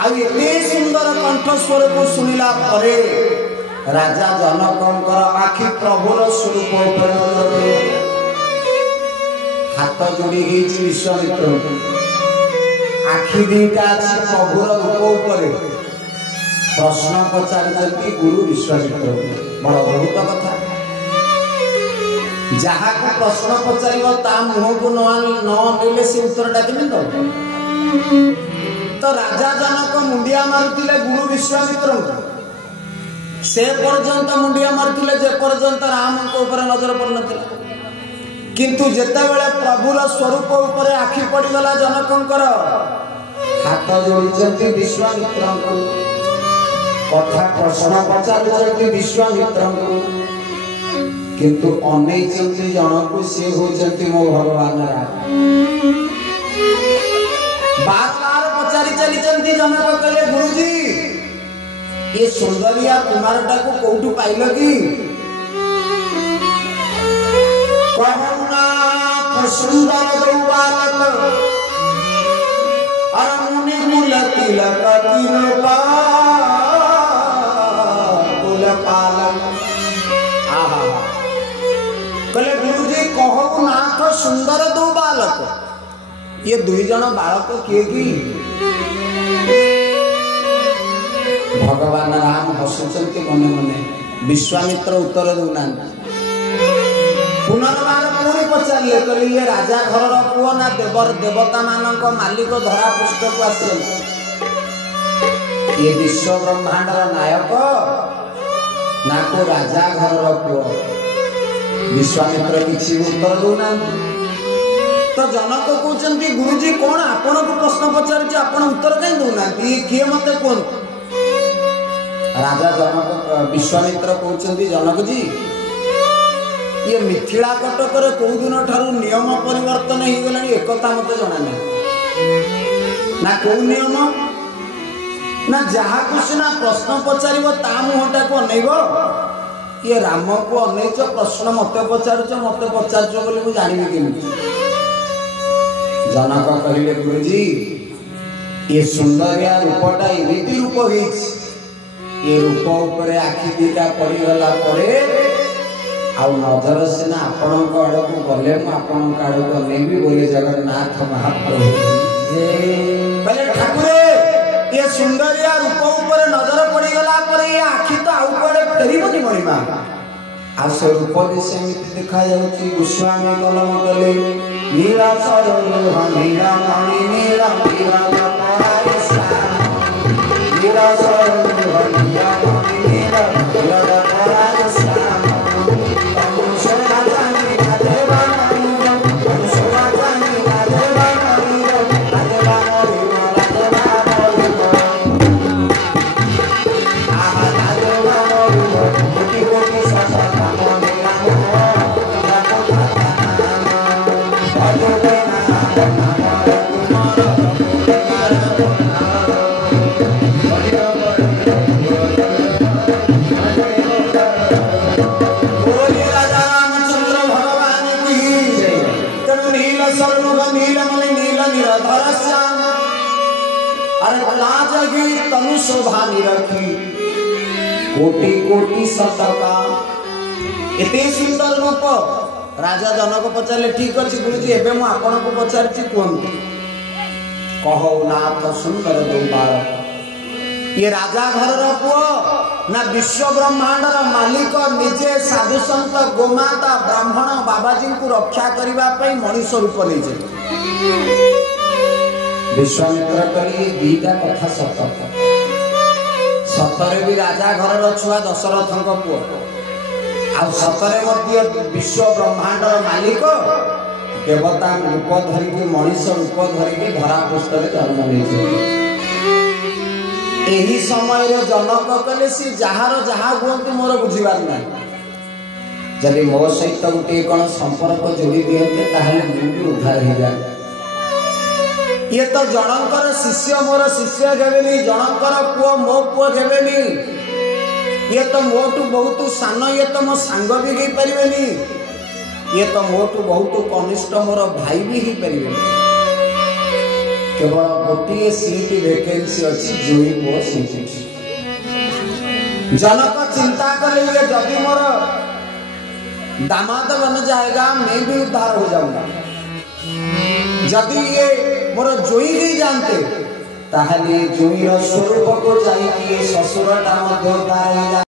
आते सुंदर कंठस्वर को शुणिला परे राजा जनकर आखि प्रभुर स्वरूप हाथ जोड़ी विश्वामित्र आखि दीटा अच्छी प्रभुर रूप प्रश्न पचार गुरु विश्वामित्र बड़ बहुत कथा जहाँ को प्रश्न पचार मुह को नईले से उत्तर केमी तो राजा जनक मुंडिया मारुले गुरु विश्वामित्र से पर्यंत मुंडिया मारुले जे पर्यंत राम को ऊपर नजर पड़ न किंतु जेतेबेले प्रभुर स्वरूप ऊपर आखि पड़गला जनकर हाथ जोड़ी विश्वामित्र कथा प्रश्न पचार विश्वामित्र किंतु अनेक जन को सी होती मो भगवान बार बार पचारि चली जनक कहले गुरुजी ये सुंदरिया कुमारटा को कोठू पाइल कि कहना सुंदर बालक और मुनि कुल तिलक तिलका कुल पालक आहा कहले गुरुजी कहू नाथ सुंदर दो बालक ये दुई जन बालक किए कि भगवान राम हसुचंत मने मने विश्वामित्र उत्तर दूना पुनर्बार पुणी पचारे कहले ये राजा घर पुओ ना देवर देवता मानक मालिक धरा पृष्ठ को आसे ये विश्व ब्रह्मांडर नायक ना को राजा घर पुओ विश्वामित्र किसी उत्तर दूना तो जनक कहते गुरुजी कौन आपण को प्रश्न पचार आपण उत्तर कहीं दौना ये किए मत कहते राजा जनक विश्वामित्र कहते जनक जी ये मिथिला कटक कौ दिन ठारू नियम परिवर्तन हो गला एक मत जना ना कौ नियम ना जहाँ कुछ ना प्रश्न पचार मुहटा को अनेब ये राम को अनेच प्रश्न मत पचार बोली जानी केमी जनक कहले गुरुजी ये सुंदरिया रूपटा एमती रूप ये रूप उपरे आखि दीटा पड़गला आउ नजर सीना आपण आड़ को गले आड़ को नेबी बोले जगन्नाथ महाप्रभु पहले ठाकुर ये सुंदरिया रूप ऊपर नजर पड़गला ये आखि तो आउ कड़े फेरबनी मणिमा आ से रूप भी सेमती देखा जाउची गोस्वामी कलम कले नीला सरोह नीला मणि नीला नीला पराय श्याम नीला सरोह नीला मणि नीला नीला पराय श्याम तनु शोभा निरखी कोटि कोटि शतका एते सुंदर रूप राजा जनक पचारे ठीक अच्छे गुरुजी एबे मु आपण को पचारछि कहंतु कहो नाथ सुंदर दो बालक ये राजा घर पुओ ना विश्व ब्रह्मांडर मालिक निजे साधु संत गोमाता ब्राह्मण बाबाजी को रक्षा करबा पई मनुष्य रूप नहीं विश्वामित्र कहले दीटा कथा सतरे भी राजा घर छुआ दशरथ पुओ आ सतरे विश्व ब्रह्मांडर मालिक देवता रूप धरिकी मनुष्य रूप धरिकी धरा पृष्ठ जन्म नहीं एही समय जनक कहले सी जार जहाँ कहते मोर बुझीबार ना जदि मो सहित गोटे कौन संपर्क जोड़ी दिखते ताहले मुझे उद्धार हो जाए ये तो जनकर शिष्य मोर शिष्य हेबेनी जनकर पुओ मो पुओ हेबेनी ये तो मोटू बहुत सान ये तो मो सांग भी हो पारे ये तो मोटू बहुत कनिष्ठ मोर भाई भी हो पारे केवल गोटे सीट वैकेंसी अच्छी जोई पो सीट। जनक चिंता कले ये जदि मोर दामाद बन जाएगा मैं भी उद्धार हो जाऊंगा, जदि ये मोर जोई ही जानते ताहले जोईर स्वरूप को चाहिए ससुरटा उद्धार हो